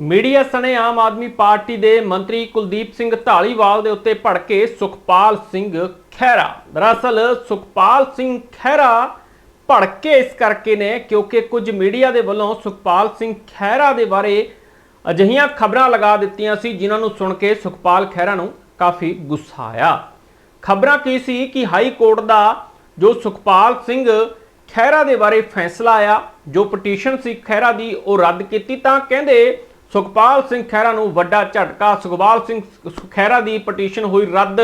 media ਸਣੇ Aam Aadmi party ਦੇ ਮੰਤਰੀ ਕੁਲਦੀਪ ਸਿੰਘ ਢਾਲੀਵਾਲ ਦੇ ਉੱਤੇ ਕੇ ਸੁਖਪਾਲ ਸਿੰਘ ਖਹਿਰਾ ਦਰਅਸਲ ਸੁਖਪਾਲ ਸਿੰਘ ਖਹਿਰਾ ਕੇ ਇਸ ਕਰਕੇ ਨੇ ਕਿਉਂਕਿ ਕੁਝ ਮੀਡੀਆ ਦੇ ਵੱਲੋਂ ਸੁਖਪਾਲ ਸਿੰਘ ਖਹਿਰਾ ਦੇ ਬਾਰੇ ਅਜਿਹੀਆਂ ਖਬਰਾਂ ਲਗਾ ਦਿੱਤੀਆਂ ਸੀ ਜਿਨ੍ਹਾਂ ਨੂੰ ਸੁਣ ਕੇ ਸੁਖਪਾਲ ਖਹਿਰਾ ਨੂੰ ਕਾਫੀ ਗੁੱਸਾ ਆਇਆ ਖਬਰਾਂ ਕੀ ਸੀ ਕਿ ਹਾਈ ਕੋਰਟ ਦਾ ਜੋ ਸੁਖਪਾਲ ਸਿੰਘ ਖਹਿਰਾ ਦੇ ਬਾਰੇ ਫੈਸਲਾ ਆਇਆ ਜੋ ਪਟੀਸ਼ਨ ਸੀ ਖਹਿਰਾ ਦੀ ਉਹ ਰੱਦ ਕੀਤੀ ਤਾਂ ਕਹਿੰਦੇ ਸੁਖਪਾਲ ਸਿੰਘ ਖਹਿਰਾ ਨੂੰ ਵੱਡਾ ਝਟਕਾ ਸੁਖਪਾਲ ਸਿੰਘ ਖਹਿਰਾ ਦੀ ਪਟੀਸ਼ਨ ਹੋਈ ਰੱਦ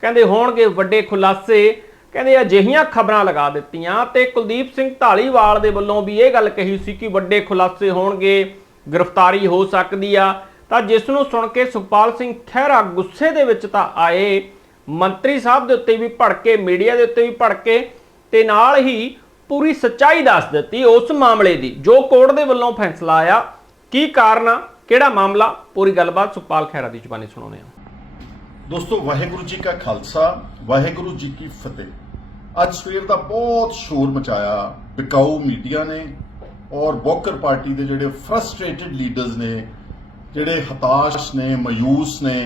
ਕਹਿੰਦੇ ਹੋਣਗੇ ਵੱਡੇ ਖੁਲਾਸੇ ਕਹਿੰਦੇ ਅਜਿਹੀਆਂ ਖਬਰਾਂ ਲਗਾ ਦਿੱਤੀਆਂ ਤੇ ਕੁਲਦੀਪ ਸਿੰਘ ਢਾਲੀਵਾਲ ਦੇ ਵੱਲੋਂ ਵੀ ਇਹ ਗੱਲ ਕਹੀ ਸੀ ਕਿ ਵੱਡੇ ਖੁਲਾਸੇ ਹੋਣਗੇ ਗ੍ਰਿਫਤਾਰੀ ਹੋ ਸਕਦੀ ਆ ਤਾਂ ਜਿਸ ਨੂੰ ਸੁਣ ਕੇ ਸੁਖਪਾਲ ਸਿੰਘ ਖਹਿਰਾ ਗੁੱਸੇ ਦੇ ਵਿੱਚ ਤਾਂ ਆਏ ਮੰਤਰੀ ਸਾਹਿਬ ਦੇ ਉੱਤੇ ਵੀ ਭੜਕੇ ਮੀਡੀਆ ਦੇ ਉੱਤੇ ਵੀ ਭੜਕੇ ਤੇ ਨਾਲ ਹੀ ਪੂਰੀ ਸੱਚਾਈ ਦੱਸ ਦਿੱਤੀ ਉਸ ਮਾਮਲੇ ਦੀ ਜੋ ਕੋਰਟ ਦੇ ਵੱਲੋਂ ਫੈਸਲਾ ਆਇਆ ਕੀ ਕਾਰਨ ਆ ਕਿਹੜਾ ਮਾਮਲਾ ਪੂਰੀ ਗੱਲਬਾਤ ਸੁਪਾਲ ਖੈਰਾ ਦੀ ਜ਼ੁਬਾਨੀ ਸੁਣਾਉਨੇ ਆ ਦੋਸਤੋ ਵਾਹਿਗੁਰੂ ਜੀ ਕਾ ਖਾਲਸਾ ਵਾਹਿਗੁਰੂ ਜੀ ਕੀ ਫਤਿਹ ਅੱਜ ਸਵੇਰ ਦਾ ਬਹੁਤ ਸ਼ੋਰ ਮਚਾਇਆ ਬਿਕਾਊ ਮੀਡੀਆ ਨੇ ਔਰ ਬੋਕਰ ਪਾਰਟੀ ਦੇ ਜਿਹੜੇ ਫਰਸਟ੍ਰੇਟਿਡ ਲੀਡਰਸ ਨੇ ਜਿਹੜੇ ਹਤਾਸ਼ ਨੇ ਮਯੂਸ ਨੇ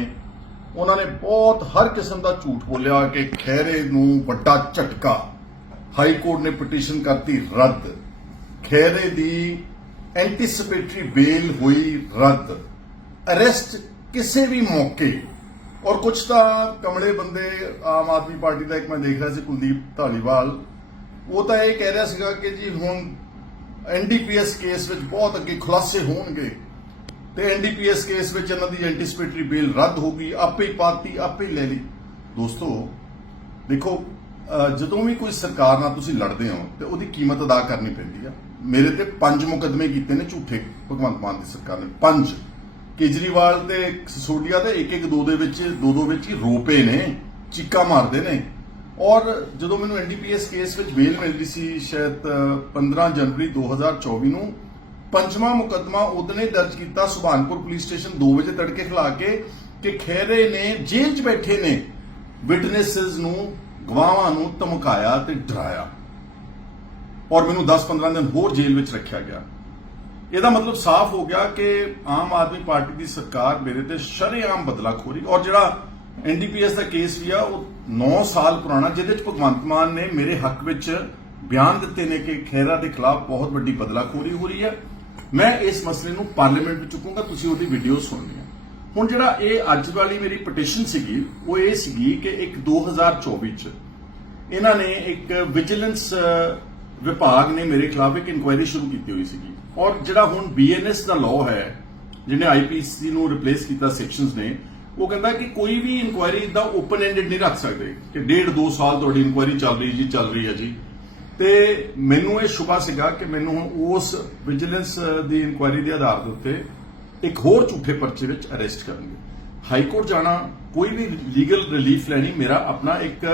ਉਹਨਾਂ ਨੇ ਬਹੁਤ ਹਰ ਕਿਸਮ ਦਾ ਝੂਠ ਬੋਲਿਆ ਕਿ ਖੈਰੇ ਨੂੰ ਵੱਡਾ ਝਟਕਾ ਹਾਈ ਕੋਰਟ ਨੇ ਪਟੀਸ਼ਨ ਕਰਤੀ ਰੱਦ ਖੈਰੇ ਦੀ ਐਂਟੀਸਪੇਟਰੀ ਬੇਲ ਹੋਈ ਰੱਦ ਅਰੈਸਟ ਕਿਸੇ ਵੀ ਮੌਕੇ ਔਰ ਕੁਝ ਤਾਂ ਕਮਲੇ ਬੰਦੇ ਆਮ ਆਦਮੀ ਪਾਰਟੀ ਦਾ ਇੱਕ ਮੈਂ ਦੇਖ ਰਿਹਾ ਸੀ ਕੁਲਦੀਪ ਢਾਲੀਵਾਲ ਉਹ ਤਾਂ ਇਹ ਕਹਿ ਰਿਹਾ ਸੀਗਾ ਕਿ ਜੀ ਹੁਣ ਐਨਡੀਪੀਐਸ ਕੇਸ ਵਿੱਚ ਬਹੁਤ ਅੱਗੇ ਖੁਲਾਸੇ ਹੋਣਗੇ ਤੇ ਐਨਡੀਪੀਐਸ ਕੇਸ ਵਿੱਚ ਇਹਨਾਂ ਦੀ ਐਂਟੀਸਪੇਟਰੀ ਬੇਲ ਰੱਦ ਹੋ ਗਈ ਆਪੇ ਹੀ ਪਾਤੀ ਆਪੇ ਹੀ ਲੈ ਲਈ ਦੋਸਤੋ ਦੇਖੋ ਜਦੋਂ ਵੀ ਕੋਈ ਸਰਕਾਰ ਨਾਲ ਤੁਸੀਂ ਲੜਦੇ ਹੋ ਤੇ ਉਹਦੀ ਕੀਮਤ ਅਦਾ ਕਰਨੀ ਪੈਂਦੀ ਆ ਮੇਰੇ ਤੇ ਪੰਜ ਮੁਕਦਮੇ ਕੀਤੇ ਨੇ ਝੂਠੇ ਭਗਵੰਤ ਮਾਨ ਦੀ ਸਰਕਾਰ ਨੇ ਪੰਜ ਕੇਜਰੀਵਾਲ ਤੇ ਸਸੋਡੀਆ ਤੇ ਇੱਕ ਇੱਕ ਦੋ ਦੇ ਵਿੱਚ ਦੋ ਦੋ ਵਿੱਚ ਹੀ ਰੋਪੇ ਨੇ ਚੀਕਾ ਮਾਰਦੇ ਨੇ ਔਰ ਜਦੋਂ ਮੈਨੂੰ ਐਨਡੀਪੀਐਸ ਕੇਸ ਵਿੱਚ ਬੇਲ ਮਿਲਦੀ ਸੀ ਸ਼ਾਇਦ 15 ਜਨਵਰੀ 2024 ਨੂੰ ਪੰਜਵਾਂ ਮੁਕਦਮਾ ਉਹਨੇ ਦਰਜ ਕੀਤਾ ਸੁਭਾਨਪੁਰ ਪੁਲਿਸ ਸਟੇਸ਼ਨ 2 ਵਜੇ ਤੜਕੇ ਖਲਾ ਕੇ ਕਿ ਖੇਰੇ ਨੇ ਜੇਲ੍ਹ 'ਚ ਬੈਠੇ ਨੇ ਵਿਟਨੈਸਸ ਨੂੰ ਗਵਾਹਾਂ ਨੂੰ ਧਮਕਾਇਆ ਤੇ ਡਰਾਇਆ ਔਰ ਮੈਨੂੰ 10-15 ਦਿਨ ਹੋਰ ਜੇਲ੍ਹ ਵਿੱਚ ਰੱਖਿਆ ਗਿਆ ਇਹਦਾ ਮਤਲਬ ਸਾਫ਼ ਹੋ ਗਿਆ ਕਿ ਆਮ ਆਦਮੀ ਪਾਰਟੀ ਦੀ ਸਰਕਾਰ ਮੇਰੇ ਤੇ ਸ਼ਰੇਆਮ ਬਦਲਾਖੋਰੀ ਔਰ ਜਿਹੜਾ ਐਨਡੀਪੀਐਸ ਦਾ ਕੇਸ ਵੀ ਆ ਉਹ 9 ਸਾਲ ਪੁਰਾਣਾ ਜਿਹਦੇ ਵਿੱਚ ਭਗਵੰਤ ਮਾਨ ਨੇ ਮੇਰੇ ਹੱਕ ਵਿੱਚ ਬਿਆਨ ਦਿੱਤੇ ਨੇ ਕਿ ਖੇਰਾ ਦੇ ਖਿਲਾਫ ਬਹੁਤ ਵੱਡੀ ਬਦਲਾਖੋਰੀ ਹੋ ਰਹੀ ਹੈ ਮੈਂ ਇਸ ਮਸਲੇ ਨੂੰ ਪਾਰਲੀਮੈਂਟ ਵਿੱਚ ਚੁੱਕੂਗਾ ਤੁਸੀਂ ਉਹਦੀ ਵੀਡੀਓ ਸੁਣਨੀ ਹੈ ਹੁਣ ਜਿਹੜਾ ਇਹ ਅੱਜ ਵਾਲੀ ਮੇਰੀ ਪਟੀਸ਼ਨ ਸੀਗੀ ਉਹ ਇਹ ਸੀਗੀ ਕਿ ਇੱਕ 2024 ਚ ਇਹਨਾਂ ਨੇ ਇੱਕ ਵਿਜੀਲੈਂਸ ਵਿਭਾਗ ਨੇ ਮੇਰੇ ਖਿਲਾਫ ਇੱਕ ਇਨਕੁਆਇਰੀ ਸ਼ੁਰੂ ਕੀਤੀ ਹੋਈ ਸੀਗੀ ਔਰ ਜਿਹੜਾ ਹੁਣ ਬੀਐਨਐਸ ਦਾ ਲਾਅ ਹੈ ਜਿਹਨੇ ਆਈਪੀਸੀ ਨੂੰ ਰਿਪਲੇਸ ਕੀਤਾ ਸੈਕਸ਼ਨਸ ਨੇ ਉਹ ਕਹਿੰਦਾ ਕਿ ਕੋਈ ਵੀ ਇਨਕੁਆਇਰੀ ਦਾ ਓਪਨ ਐਂਡਡ ਨਹੀਂ ਰੱਖ ਸਕਦੇ ਕਿ ਡੇਢ 2 ਸਾਲ ਤੁਹਾਡੀ ਇਨਕੁਆਇਰੀ ਚੱਲ ਰਹੀ ਜੀ ਚੱਲ ਰਹੀ ਹੈ ਜੀ ਤੇ ਮੈਨੂੰ ਇਹ ਸ਼ੁਭਾ ਸੀਗਾ ਕਿ ਮੈਨੂੰ ਹੁਣ ਉਸ ਵਿਜੀਲੈਂਸ ਦੀ ਇਨਕੁਆਇਰੀ ਦੇ ਆਧਾਰ ਦੇ ਉੱਤੇ ਇੱਕ ਹੋਰ ਝੂਠੇ ਪਰਚੇ ਵਿੱਚ ਅਰੈਸਟ ਕਰਨਗੇ ਹਾਈ ਕੋਰਟ ਜਾਣਾ ਕੋਈ ਵੀ ਲੀਗਲ ਰਿਲੀਫ ਲੈਣੀ ਮੇਰਾ ਆਪਣਾ ਇੱਕ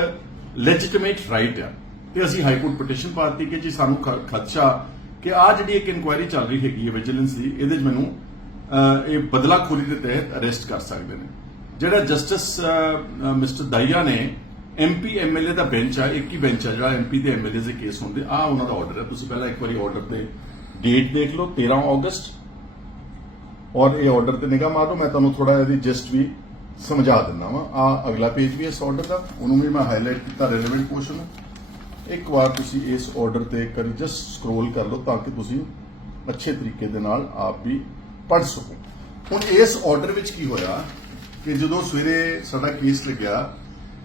ਲੈਜੀਟਿਮੇਟ ਰਾਈਟ ਹੈ ਤੇ ਅਸੀਂ ਹਾਈ ਕੋਰਟ ਪਟੀਸ਼ਨ ਪਾਤੀ ਕਿ ਜੀ ਸਾਨੂੰ ਖਦਸ਼ਾ ਕਿ ਆ ਜਿਹੜੀ ਇੱਕ ਇਨਕੁਆਇਰੀ ਚੱਲ ਰਹੀ ਹੈਗੀ ਹੈ ਵਿਜੀਲੈਂਸ ਦੀ ਇਹਦੇ 'ਚ ਮੈਨੂੰ ਇਹ ਬਦਲਾਖੋਰੀ ਦੇ ਤਹਿਤ ਅਰੈਸਟ ਕਰ ਸਕਦੇ ਨੇ ਜਿਹੜਾ ਜਸਟਿਸ ਮਿਸਟਰ ਦਈਆ ਨੇ ਐਮਪੀ ਐਮਐਲਏ ਦਾ ਬੈਂਚ ਆ ਇੱਕ ਹੀ ਬੈਂਚ ਆ ਜਿਹੜਾ ਐਮਪੀ ਤੇ ਐਮਐਲਏ ਦੇ ਕੇਸ ਹੁੰਦੇ ਆ ਉਹਨਾਂ ਦਾ ਆਰਡਰ ਹੈ ਤੁਸੀਂ ਪਹਿਲਾਂ ਇੱਕ ਵਾਰੀ ਆਰਡਰ ਤੇ ਡੇਟ ਦੇਖ ਲਓ 13 ਅਗਸਤ ਔਰ ਇਹ ਆਰਡਰ ਤੇ ਨਿਗਾਹ ਮਾਰੋ ਮੈਂ ਤੁਹਾਨੂੰ ਥੋੜਾ ਇਹਦੀ ਜਸਟ ਵੀ ਸਮਝਾ ਦਿੰਦਾ ਵਾਂ ਆ ਅਗਲਾ ਪੇਜ ਵੀ ਇਸ ਆਰਡਰ ਦਾ ਉਹਨੂੰ ਵੀ ਮੈਂ ਹਾਈਲਾਈਟ ਕੀਤਾ ਰੈਲੇਵੈਂਟ ਪੋਰਸ਼ਨ ਇੱਕ ਵਾਰ ਤੁਸੀਂ ਇਸ ਆਰਡਰ ਤੇ ਕਰ ਜਸਟ ਸਕਰੋਲ ਕਰ ਲਓ ਤਾਂ ਕਿ ਤੁਸੀਂ ਅੱਛੇ ਤਰੀਕੇ ਦੇ ਨਾਲ ਆਪ ਵੀ ਪੜ ਸਕੋ ਹੁਣ ਇਸ ਆਰਡਰ ਵਿੱਚ ਕੀ ਹੋਇਆ ਕਿ ਜਦੋਂ ਸਵੇਰੇ ਸਾਡਾ ਕੇਸ ਲੱਗਿਆ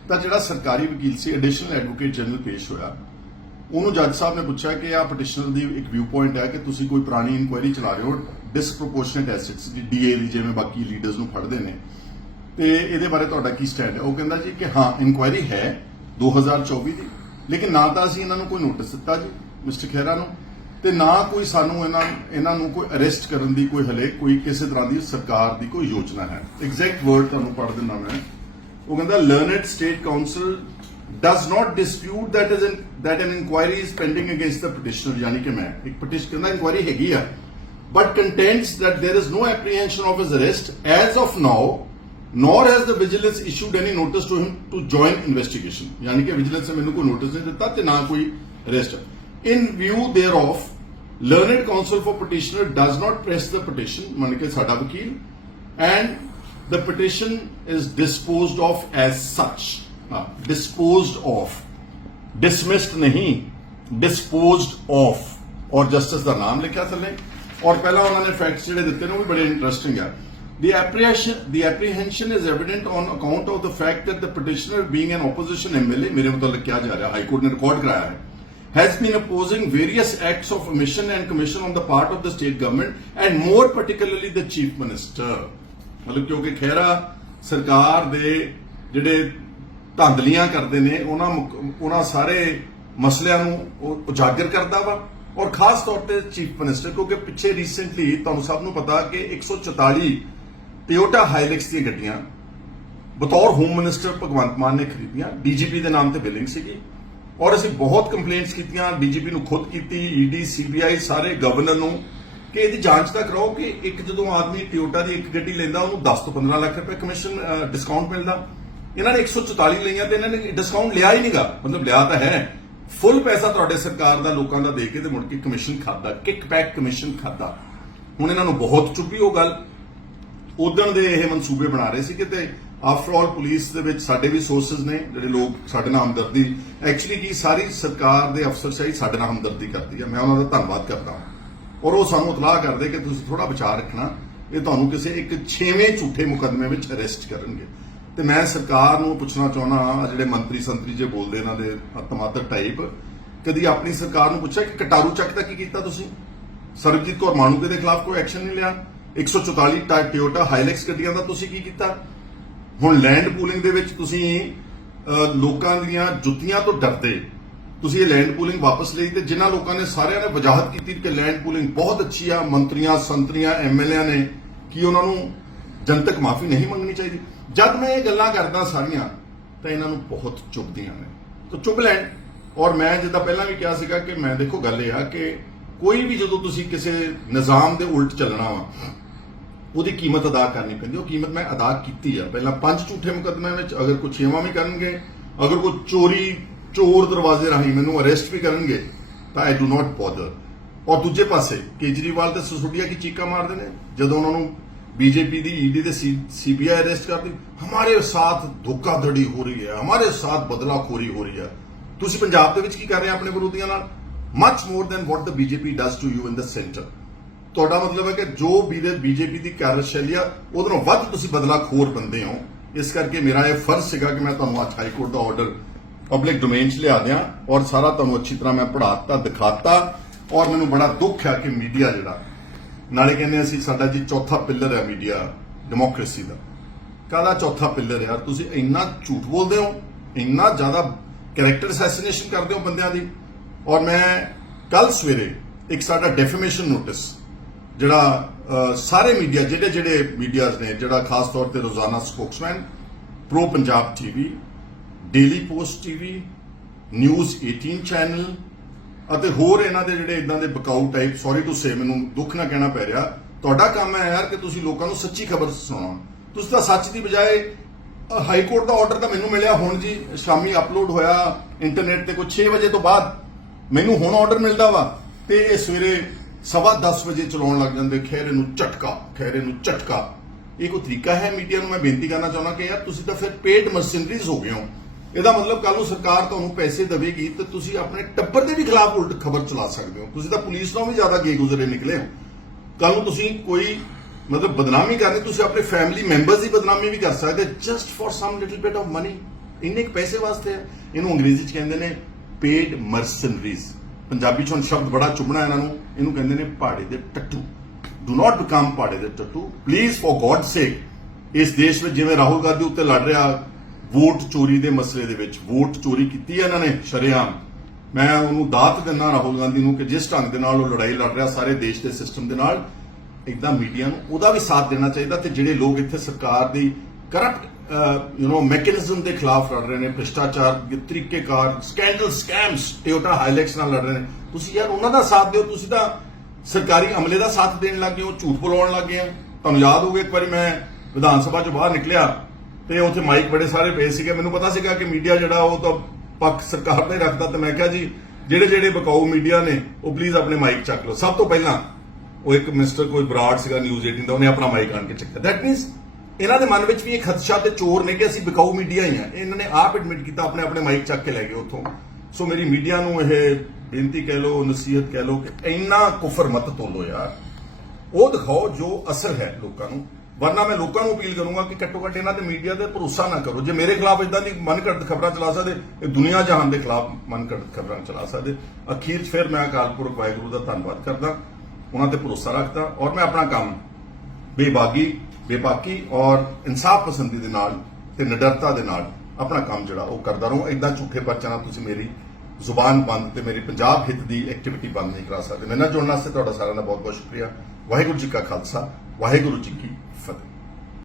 ਤਾਂ ਜਿਹੜਾ ਸਰਕਾਰੀ ਵਕੀਲ ਸੀ ਐਡੀਸ਼ਨਲ ਐਡਵੋਕੇਟ ਜਨਰਲ ਪੇਸ਼ ਹੋਇਆ ਉਹਨੂੰ ਜੱਜ ਸਾਹਿਬ ਨੇ ਪੁੱਛਿਆ ਕਿ ਆ ਪਟੀਸ਼ਨਰ ਦੀ ਇੱਕ ਵਿਊ ਪੁਆਇੰਟ ਹੈ ਕਿ ਤੁਸੀਂ ਕੋਈ ਪੁਰਾਣੀ ਇਨਕੁਆਇਰੀ ਚਲਾ ਰਹੇ ਹੋ ਡਿਸਪ੍ਰੋਪੋਰਸ਼ਨਟ ਐਸੈਟਸ ਦੀ ਡੀਏ ਦੀ ਜਿਵੇਂ ਬਾਕੀ ਲੀਡਰਸ ਨੂੰ ਫੜਦੇ ਨੇ ਤੇ ਇਹਦੇ ਬਾਰੇ ਤੁਹਾਡਾ ਕੀ ਸਟੈਂਡ ਹੈ ਉਹ ਕਹਿੰਦਾ ਜੀ ਕਿ ਹਾਂ ਇਨਕੁਆਇਰੀ ਹੈ 2024 ਦੀ ਲੇਕਿਨ ਨਾ ਤਾਂ ਅਸੀਂ ਇਹਨਾਂ ਨੂੰ ਕੋਈ ਨੋਟਿਸ ਦਿੱਤਾ ਜੀ ਮਿਸਟਰ ਖੇਰਾ ਨੂੰ ਤੇ ਨਾ ਕੋਈ ਸਾਨੂੰ ਇਹਨਾਂ ਇਹਨਾਂ ਨੂੰ ਕੋਈ ਅਰੈਸਟ ਕਰਨ ਦੀ ਕੋਈ ਹਲੇ ਕੋਈ ਕਿਸੇ ਤਰ੍ਹਾਂ ਦੀ ਸਰਕਾਰ ਦੀ ਕੋਈ ਯੋਜਨਾ ਹੈ ਐਗਜ਼ੈਕਟ ਵਰਡ ਤੁਹਾਨੂੰ ਪੜ੍ਹ ਦਿੰਦਾ ਮੈਂ ਉਹ ਕਹਿੰਦਾ learned state counsel does not dispute that is in that an inquiry is pending against the petitioner ਯਾਨੀ ਕਿ ਮੈਂ ਇੱਕ ਪਟੀਸ਼ਨਰ ਕਹਿੰਦਾ ਇਨਕੁਆਇਰੀ ਹੈਗੀ ਆ but contents that there is no apprehension of his arrest as of now nor has the vigilance issued any notice to him to join investigation यानी कि vigilance ने मैंने कोई नोटिस नहीं दिता ते ना कोई arrest in view thereof learned counsel for petitioner does not press the petition मान के साडा वकील and the petition is dispose of as such dispose of dismissed नहीं डिस्पोज ऑफ और जस्टिस का नाम लिखा थले और पहला उन्होंने फैक्ट्स जो दिते ने वो बड़े इंटरेस्टिंग है The apprehension, the apprehension is evident on account of the fact that the petitioner being an opposition MLA, मेरे मुतालिक क्या जा रहा है Court ने record कराया है has been opposing various acts of omission and commission on the part of the state government and more particularly the chief minister ਮਤਲਬ ਕਿਉਂਕਿ ਖੈਰਾ ਸਰਕਾਰ ਦੇ ਜਿਹੜੇ ਧੰਦਲੀਆਂ ਕਰਦੇ ਨੇ ਉਹਨਾਂ ਉਹਨਾਂ ਸਾਰੇ ਮਸਲਿਆਂ ਨੂੰ ਉਜਾਗਰ ਕਰਦਾ ਵਾ ਔਰ ਖਾਸ ਤੌਰ ਤੇ ਚੀਫ ਮਿਨਿਸਟਰ ਕਿਉਂਕਿ ਪਿੱਛੇ ਰੀਸੈਂਟਲੀ ਤੁਹਾਨੂੰ ਸਭ ਨੂੰ ਪਤਾ ਕਿ 144 ਟਿਓਟਾ ਹਾਈਲੈਕਸ ਦੀਆਂ ਗੱਡੀਆਂ ਬਤੌਰ ਹੋਮ ਮਿਨਿਸਟਰ ਭਗਵੰਤ ਮਾਨ ਨੇ ਖਰੀਦੀਆਂ ਡੀਜੀਪੀ ਦੇ ਨਾਮ ਤੇ ਬਿਲਿੰਗ ਸੀਗੀ ਔਰ ਅਸੀਂ ਬਹੁਤ ਕੰਪਲੇਂਟਸ ਕੀਤੀਆਂ ਡੀਜੀਪੀ ਨੂੰ ਖੁਦ ਕੀਤੀ ਈਡੀ e ਸੀਬੀਆਈ ਸਾਰੇ ਗਵਰਨਰ ਨੂੰ ਕਿ ਇਹਦੀ ਜਾਂਚ ਤਾਂ ਕਰਾਓ ਕਿ ਇੱਕ ਜਦੋਂ ਆਦਮੀ ਟਿਓਟਾ ਦੀ ਇੱਕ ਗੱਡੀ ਲੈਂਦਾ ਉਹਨੂੰ 10 ਤੋਂ 15 ਲੱਖ ਰੁਪਏ ਕਮਿਸ਼ਨ ਡਿਸਕਾਊਂਟ ਮਿਲਦਾ ਇਹਨਾਂ ਨੇ 144 ਲਈਆਂ ਤੇ ਇਹਨਾਂ ਨੇ ਡਿਸਕਾਊਂਟ ਲਿਆ ਹੀ ਨਹੀਂਗਾ ਮਤਲਬ ਲਿਆ ਤਾਂ ਹੈ ਫੁੱਲ ਪੈਸਾ ਤੁਹਾਡੇ ਸਰਕਾਰ ਦਾ ਲੋਕਾਂ ਦਾ ਦੇ ਕੇ ਤੇ ਮੁੜ ਕੇ ਕਮਿਸ਼ਨ ਖਾਦਾ ਕਿਕਬੈਕ ਕਮਿਸ਼ਨ ਖਾਦਾ ਹੁਣ ਇਹਨਾਂ ਨੂੰ ਬਹੁਤ ਚੁੱਭੀ ਉਹ ਗੱਲ ਉਦਣ ਦੇ ਇਹ ਮਨਸੂਬੇ ਬਣਾ ਰਹੇ ਸੀ ਕਿ ਤੇ ਆਫਟਰ ਆਲ ਪੁਲਿਸ ਦੇ ਵਿੱਚ ਸਾਡੇ ਵੀ ਸੋਰਸਸ ਨੇ ਜਿਹੜੇ ਲੋਕ ਸਾਡੇ ਨਾਲ ਹਮਦਰਦੀ ਐਕਚੁਅਲੀ ਕੀ ਸਾਰੀ ਸਰਕਾਰ ਦੇ ਅਫਸਰ ਸਹੀ ਸਾਡੇ ਨਾਲ ਹਮਦਰਦੀ ਕਰਦੀ ਹੈ ਮੈਂ ਉਹਨਾਂ ਦਾ ਧੰਨਵਾਦ ਕਰਦਾ ਔਰ ਉਹ ਸਾਨੂੰ ਇਤਲਾਹ ਕਰਦੇ ਕਿ ਤੁਸੀਂ ਥੋੜਾ ਵਿਚਾਰ ਰੱਖਣਾ ਇਹ ਤੁਹਾਨੂੰ ਕਿਸੇ ਇੱਕ ਛੇਵੇਂ ਝੂਠੇ ਮੁਕਦਮੇ ਵਿੱਚ ਅਰੈਸਟ ਕਰਨਗੇ ਤੇ ਮੈਂ ਸਰਕਾਰ ਨੂੰ ਪੁੱਛਣਾ ਚਾਹੁੰਦਾ ਜਿਹੜੇ ਮੰਤਰੀ ਸੰਤਰੀ ਜੇ ਬੋਲਦੇ ਇਹਨਾਂ ਦੇ ਆਤਮਾਤਰ ਟਾਈਪ ਕਦੀ ਆਪਣੀ ਸਰਕਾਰ ਨੂੰ ਪੁੱਛਿਆ ਕਿ ਕਟਾਰੂ ਚੱਕ ਦਾ ਕੀ ਕੀਤਾ ਤੁਸੀਂ ਸਰਬਜੀਤ ਕੌਰ ਮਾਨੂ ਦੇ ਖਿਲਾਫ ਕੋਈ ਐਕਸ਼ਨ ਨਹੀਂ ਲਿਆ 144 ਟਿਓਟਾ ਹਾਈਲੈਕਸ ਗੱਡੀਆਂ ਦਾ ਤੁਸੀਂ ਕੀ ਕੀਤਾ ਹੁਣ ਲੈਂਡ ਪੂਲਿੰਗ ਦੇ ਵਿੱਚ ਤੁਸੀਂ ਲੋਕਾਂ ਦੀਆਂ ਜੁੱਤੀਆਂ ਤੋਂ ਡਰਦੇ ਤੁਸੀਂ ਇਹ ਲੈਂਡ ਪੂਲਿੰਗ ਵਾਪਸ ਲਈ ਤੇ ਜਿਨ੍ਹਾਂ ਲੋਕਾਂ ਨੇ ਸਾਰਿਆਂ ਨੇ ਵਜਾਹਤ ਕੀਤੀ ਕਿ ਲੈਂਡ ਪੂਲਿੰਗ ਬਹੁਤ ਅੱਛੀ ਆ ਮੰਤਰੀਆਂ ਸੰਤਰੀਆਂ ਐਮਐਲਏ ਨੇ ਕੀ ਉਹਨਾਂ ਨੂੰ ਜਨਤਕ ਮਾਫੀ ਨਹੀਂ ਮੰਗਣੀ ਚਾਹੀਦੀ ਜਦ ਮੈਂ ਇਹ ਗੱਲਾਂ ਕਰਦਾ ਸਾਰੀਆਂ ਤਾਂ ਇਹਨਾਂ ਨੂੰ ਬਹੁਤ ਚੁੱਭਦੀਆਂ ਨੇ ਤਾਂ ਚੁੱਭ ਲੈਣ ਔਰ ਮੈਂ ਜਿੱਦਾਂ ਪਹਿਲਾਂ ਵੀ ਕਿਹਾ ਸੀਗਾ ਕਿ ਮੈਂ ਦੇਖੋ ਗੱਲ ਇਹ ਆ ਕਿ ਕੋਈ ਵੀ ਜਦੋਂ ਤੁਸੀਂ ਕਿਸੇ ਨਿਜ਼ਾਮ ਦੇ ਉਲਟ ਚੱਲਣਾ ਵਾ ਉਹਦੀ ਕੀਮਤ ਅਦਾ ਕਰਨੀ ਪੈਂਦੀ ਉਹ ਕੀਮਤ ਮੈਂ ਅਦਾ ਕੀਤੀ ਆ ਪਹਿਲਾਂ ਪੰਜ ਝੂਠੇ ਮੁਕਦਮਿਆਂ ਵਿੱਚ ਅਗਰ ਕੋਈ ਛੇਵਾਂ ਵੀ ਕਰਨਗੇ ਅਗਰ ਕੋਈ ਚੋਰੀ ਚੋਰ ਦਰਵਾਜ਼ੇ ਰਾਹੀਂ ਮੈਨੂੰ ਅਰੈਸਟ ਵੀ ਕਰਨਗੇ ਤਾਂ ਆਈ ਡੂ ਨਾਟ ਬੋਦਰ ਔਰ ਦੂਜੇ ਪਾਸੇ ਕੇਜਰੀਵਾਲ ਤੇ ਸੁਸੁਡੀਆ ਕੀ ਚੀਕਾ ਮਾਰਦੇ ਨੇ ਜਦੋਂ ਉਹਨਾਂ ਨੂੰ ਦੀ ED ED CBI arrest arrest कर दी ਸਾਥ साथ ਹੋ ਰਹੀ ਹੈ ਹਮਾਰੇ ਸਾਥ साथ बदलाखोरी ਹੋ ਰਹੀ ਹੈ ਤੁਸੀਂ ਪੰਜਾਬ ਦੇ ਵਿੱਚ ਕੀ ਕਰ ਰਹੇ ਆਪਣੇ ਵਿਰੋਧੀਆਂ ਨਾਲ much more than what the BJP does to you in the centre ਤੁਹਾਡਾ ਮਤਲਬ ਹੈ ਕਿ ਜੋ ਵੀ ਦੇ ਬੀਜੇਪੀ ਦੀ ਕਾਰਜਸ਼ੈਲੀ ਆ ਉਹਦੋਂ ਵੱਧ ਤੁਸੀਂ ਬਦਲਾ ਖੋਰ ਬੰਦੇ ਹੋ ਇਸ ਕਰਕੇ ਮੇਰਾ ਇਹ ਫਰਜ਼ ਸੀਗਾ ਕਿ ਮੈਂ ਤੁਹਾਨੂੰ ਅੱਜ ਹਾਈ ਕੋਰਟ ਦਾ ਆਰਡਰ ਪਬਲਿਕ ਡੋਮੇਨ 'ਚ ਲਿਆ ਦਿਆਂ ਔਰ ਸਾਰਾ ਤੁਹਾਨੂੰ ਅੱਛੀ ਤਰ੍ਹਾਂ ਮੈਂ ਪੜਾਤਾ ਦਿਖਾਤਾ ਔਰ ਮੈਨੂੰ ਬੜਾ ਦੁੱਖ ਆ ਕਿ ਮੀਡੀਆ ਜਿਹੜਾ ਨਾਲੇ ਕਹਿੰਦੇ ਅਸੀਂ ਸਾਡਾ ਜੀ ਚੌਥਾ ਪਿੱਲਰ ਹੈ ਮੀਡੀਆ ਡੈਮੋਕ੍ਰੇਸੀ ਦਾ ਕਾਹਦਾ ਚੌਥਾ ਪਿੱਲਰ ਯਾਰ ਤੁਸੀਂ ਇੰਨਾ ਝੂਠ ਬੋਲਦੇ ਹੋ ਇੰਨਾ ਜ਼ਿਆਦਾ ਕੈਰੈਕਟਰ ਅਸੈਸੀਨੇਸ਼ਨ ਕਰਦੇ ਹੋ ਬੰਦਿਆਂ ਦੀ ਔਰ ਮੈਂ ਕੱਲ ਸਵੇਰੇ ਇੱਕ ਸਾਡਾ ਡੈਫੀਮੇਸ਼ਨ ਨੋਟਿਸ ਜਿਹੜਾ ਸਾਰੇ ਮੀਡੀਆ ਜਿਹੜੇ ਜਿਹੜੇ ਮੀਡੀਆਸ ਨੇ ਜਿਹੜਾ ਖਾਸ ਤੌਰ ਤੇ Rozana Spokesman Pro Punjab TV Daily Post TV News 18 channel ਅਤੇ ਹੋਰ ਇਹਨਾਂ ਦੇ ਜਿਹੜੇ ਇਦਾਂ ਦੇ ਬਕਾਊ ਟਾਈਪ ਸੌਰੀ ਟੂ ਸੇ ਮੈਨੂੰ ਦੁੱਖ ਨਾ ਕਹਿਣਾ ਪੈ ਰਿਹਾ ਤੁਹਾਡਾ ਕੰਮ ਹੈ ਯਾਰ ਕਿ ਤੁਸੀਂ ਲੋਕਾਂ ਨੂੰ ਸੱਚੀ ਖਬਰ ਸੁਣਾਓ ਤੁਸੀਂ ਤਾਂ ਸੱਚ ਦੀ ਬਜਾਏ ਹਾਈ ਕੋਰਟ ਦਾ ਆਰਡਰ ਤਾਂ ਮੈਨੂੰ ਮਿਲਿਆ ਹੁਣ ਜੀ ਸ਼ਾਮੀ ਅਪਲੋਡ ਹੋਇਆ ਇੰਟਰਨੈਟ ਤੇ ਕੋ 6 ਵਜੇ ਤੋਂ ਬਾਅਦ ਮੈਨੂੰ ਹੁਣ ਆਰਡਰ ਮਿਲਦਾ ਵਾ ਤੇ ਇਹ ਸਵੇਰੇ ਸਵਾ 10 ਵਜੇ ਚਲਾਉਣ ਲੱਗ ਜਾਂਦੇ ਖੈਰੇ ਨੂੰ ਝਟਕਾ ਖੈਰੇ ਨੂੰ ਝਟਕਾ ਇਹ ਕੋ ਤਰੀਕਾ ਹੈ ਮੀਡੀਆ ਨੂੰ ਮੈਂ ਬੇਨਤੀ ਕਰਨਾ ਚਾਹੁੰਦਾ ਕਿ ਯਾਰ ਤੁਸੀਂ ਤਾਂ ਫਿਰ ਪੇਡ ਮਰਸਨਰੀਜ਼ ਹੋ ਗਏ ਹੋ ਇਹਦਾ ਮਤਲਬ ਕੱਲ ਨੂੰ ਸਰਕਾਰ ਤੁਹਾਨੂੰ ਪੈਸੇ ਦੇਵੇਗੀ ਤੇ ਤੁਸੀਂ ਆਪਣੇ ਟੱਬਰ ਦੇ ਵੀ ਖਿਲਾਫ ਉਲਟ ਖਬਰ ਚਲਾ ਸਕਦੇ ਹੋ ਤੁਸੀਂ ਤਾਂ ਪੁਲਿਸ ਨਾਲੋਂ ਵੀ ਜ਼ਿਆਦਾ ਗੇਗੁਜ਼ਰੇ ਨਿਕਲੇ ਹੋ ਕੱਲ ਨੂੰ ਤੁਸੀਂ ਕੋਈ ਮਤਲਬ ਬਦਨਾਮੀ ਕਰਨੀ ਤੁਸੀਂ ਆਪਣੇ ਫੈਮਿਲੀ ਮੈਂਬਰਸ ਦੀ ਬਦਨਾਮੀ ਵੀ ਕਰ ਸਕਦੇ just for some little bit of money ਇੰਨੇ ਪੈਸੇ ਵਾਸਤੇ ਇਹਨੂੰ ਅੰਗਰੇਜ਼ੀ ਚ ਕਹਿੰਦੇ ਨੇ ਪੇਡ ਮਰਸਨਰੀਜ਼ ਪੰਜਾਬੀ ਚ ਹੁਣ ਸ਼ਬਦ ਬੜਾ ਚੁਬਣਾ ਇਹਨਾਂ ਨੂੰ ਇਹਨੂੰ ਕਹਿੰਦੇ ਨੇ ਪਹਾੜੇ ਦੇ ਟੱਟੂ ਡੂ ਨਾਟ ਬਿਕਮ ਪਹਾੜੇ ਦੇ ਟੱਟੂ ਪਲੀਜ਼ ਫॉर ਗॉड ਸੇਕ ਇਸ ਦੇਸ਼ ਵਿੱਚ ਜਿਵੇਂ ਰਾਹੁਲ ਗਾਂਧੀ ਉੱਤੇ ਲੜ ਰਿਹਾ ਵੋਟ ਚੋਰੀ ਦੇ ਮਸਲੇ ਦੇ ਵਿੱਚ ਵੋਟ ਚੋਰੀ ਕੀਤੀ ਹੈ ਇਹਨਾਂ ਨੇ ਸ਼ਰਿਆਮ ਮੈਂ ਉਹਨੂੰ ਦਾਤ ਦਿੰਦਾ ਰਾਹੁਲ ਗਾਂਧੀ ਨੂੰ ਕਿ ਜਿਸ ਢੰਗ ਦੇ ਨਾਲ ਉਹ ਲੜਾਈ ਲੜ ਰਿਹਾ ਸਾਰੇ ਦੇਸ਼ ਦੇ ਸਿਸਟਮ ਦੇ ਨਾਲ ਇਦਾਂ ਮੀਡੀਆ ਨੂੰ ਉਹਦਾ ਵੀ ਸਾਥ ਦੇਣਾ ਚਾਹੀਦਾ ਤੇ ਜਿਹੜੇ ਲੋਕ ਇੱਥੇ ਸਰਕਾਰ ਦੀ ਕਰਪਟ ਯੂ نو ਮੈਕੈਨਿਜ਼ਮ ਦੇ ਖਿਲਾਫ ਲੜ ਰਹੇ ਨੇ ਭ੍ਰਿਸ਼ਟਾਚਾਰ ਦੇ ਤਰੀਕੇਕਾਰ ਸਕੈਂਡਲ ਸਕੈਮਸ ਟੋਟਾ ਹਾਈਲੈਕਸ ਨਾਲ ਲੜ ਰਹੇ ਨੇ ਤੁਸੀਂ ਯਾਰ ਉਹਨਾਂ ਦਾ ਸਾਥ ਦਿਓ ਤੁਸੀਂ ਤਾਂ ਸਰਕਾਰੀ ਅਮਲੇ ਦਾ ਸਾਥ ਦੇਣ ਲੱਗੇ ਹੋ ਝੂਠ ਬੋਲਣ ਲੱਗੇ ਆ ਤੁਹਾਨੂੰ ਯਾਦ ਹੋਊਗਾ ਇੱਕ ਵਾਰੀ ਮੈਂ ਵਿਧਾਨ ਸਭਾ ਚੋਂ ਬਾਹਰ ਨਿਕਲਿਆ ਤੇ ਉੱਥੇ ਮਾਈਕ ਬੜੇ ਸਾਰੇ ਪਏ ਸੀਗੇ ਮੈਨੂੰ ਪਤਾ ਸੀਗਾ ਕਿ ਮੀਡੀਆ ਜਿਹੜਾ ਉਹ ਤਾਂ ਪੱਖ ਸਰਕਾਰ ਦੇ ਰੱਖਦਾ ਤੇ ਮੈਂ ਕਿਹਾ ਜੀ ਜਿਹੜੇ ਜਿਹੜੇ ਬਕਾਊ ਮੀਡੀਆ ਨੇ ਉਹ ਪਲੀਜ਼ ਆਪਣੇ ਮਾਈਕ ਚੱਕ ਲਓ ਸਭ ਤੋਂ ਪਹਿਲਾਂ ਉਹ ਇੱਕ ਮਿਸਟਰ ਕੋਈ ਬਰਾੜ ਸੀਗਾ ਨਿਊਜ਼ 18 ਦਾ ਉਹਨੇ ਆਪਣਾ ਮਾਈਕ ਆਣ ਕੇ ਚੱਕਿਆ ਦੈਟ ਮੀਨਸ ਇਹਨਾਂ ਦੇ ਮਨ ਵਿੱਚ ਵੀ ਇਹ ਖਦਸ਼ਾ ਤੇ ਚੋਰ ਨੇ ਕਿ ਅਸੀਂ ਬਿਕਾਊ ਮੀਡੀਆ ਹੀ ਆ ਇਹਨਾਂ ਨੇ ਆਪ ਐਡਮਿਟ ਕੀਤਾ ਆਪਣੇ ਆਪਣੇ ਮਾਈਕ ਚੱਕ ਕੇ ਲੈ ਗਏ ਉੱਥੋਂ ਸੋ ਮੇਰੀ ਮੀਡੀਆ ਨੂੰ ਇਹ ਬੇਨਤੀ ਕਹਿ ਲੋ ਨਸੀਹਤ ਕਹਿ ਲੋ ਕਿ ਇੰਨਾ ਕੁਫਰ ਮਤ ਤੋਲੋ ਯਾਰ ਉਹ ਦਿਖਾਓ ਜੋ ਅਸਰ ਹੈ ਲੋਕਾਂ ਨੂੰ ਵਰਨਾ ਮੈਂ ਲੋਕਾਂ ਨੂੰ ਅਪੀਲ ਕਰੂੰਗਾ ਕਿ ਘੱਟੋ ਘੱਟ ਇਹਨਾਂ ਤੇ ਮੀਡੀਆ ਤੇ ਭਰੋਸਾ ਨਾ ਕਰੋ ਜੇ ਮੇਰੇ ਖਿਲਾਫ ਇਦਾਂ ਦੀ ਮਨਘੜਤ ਖਬਰਾਂ ਚਲਾ ਸਕਦੇ ਇਹ ਦੁਨੀਆ ਜਹਾਨ ਦੇ ਖਿਲਾਫ ਮਨਘੜਤ ਖਬਰਾਂ ਚਲਾ ਸਕਦੇ ਅਖੀਰ 'ਚ ਫਿਰ ਮੈਂ ਅਕਾਲ ਵਾਇਗਰੂ ਦਾ ਧੰਨਵਾਦ ਕਰਦਾ ਉਹਨਾਂ ਤੇ ਭਰੋਸਾ ਰੱਖਦਾ ਔਰ ਮੈਂ ਆਪਣਾ ਕੰਮ ਬੇਬਾਗੀ ਬੇਪਾਕੀ ਔਰ ਇਨਸਾਫ ਪਸੰਦੀ ਦੇ ਨਾਲ ਤੇ ਨਿਡਰਤਾ ਦੇ ਨਾਲ ਆਪਣਾ ਕੰਮ ਜਿਹੜਾ ਉਹ ਕਰਦਾ ਰਹੂੰ ਇਦਾਂ ਝੂਠੇ ਬਚਣਾ ਤੁਸੀਂ ਮੇਰੀ ਜ਼ੁਬਾਨ ਬੰਦ ਤੇ ਮੇਰੀ ਪੰਜਾਬ ਹਿੱਤ ਦੀ ਐਕਟੀਵਿਟੀ ਬੰਦ ਨਹੀਂ ਕਰਾ ਸਕਦੇ ਮੈਨਾਂ ਜੁੜਨ ਵਾਸਤੇ ਤੁਹਾਡਾ ਸਾਰਿਆਂ ਦਾ ਬਹੁਤ ਬਹੁਤ ਸ਼ੁਕਰੀਆ ਵਾਹਿਗੁਰੂ ਜੀ ਕਾ ਖਾਲਸਾ ਵਾਹਿਗੁਰੂ ਜੀ ਕੀ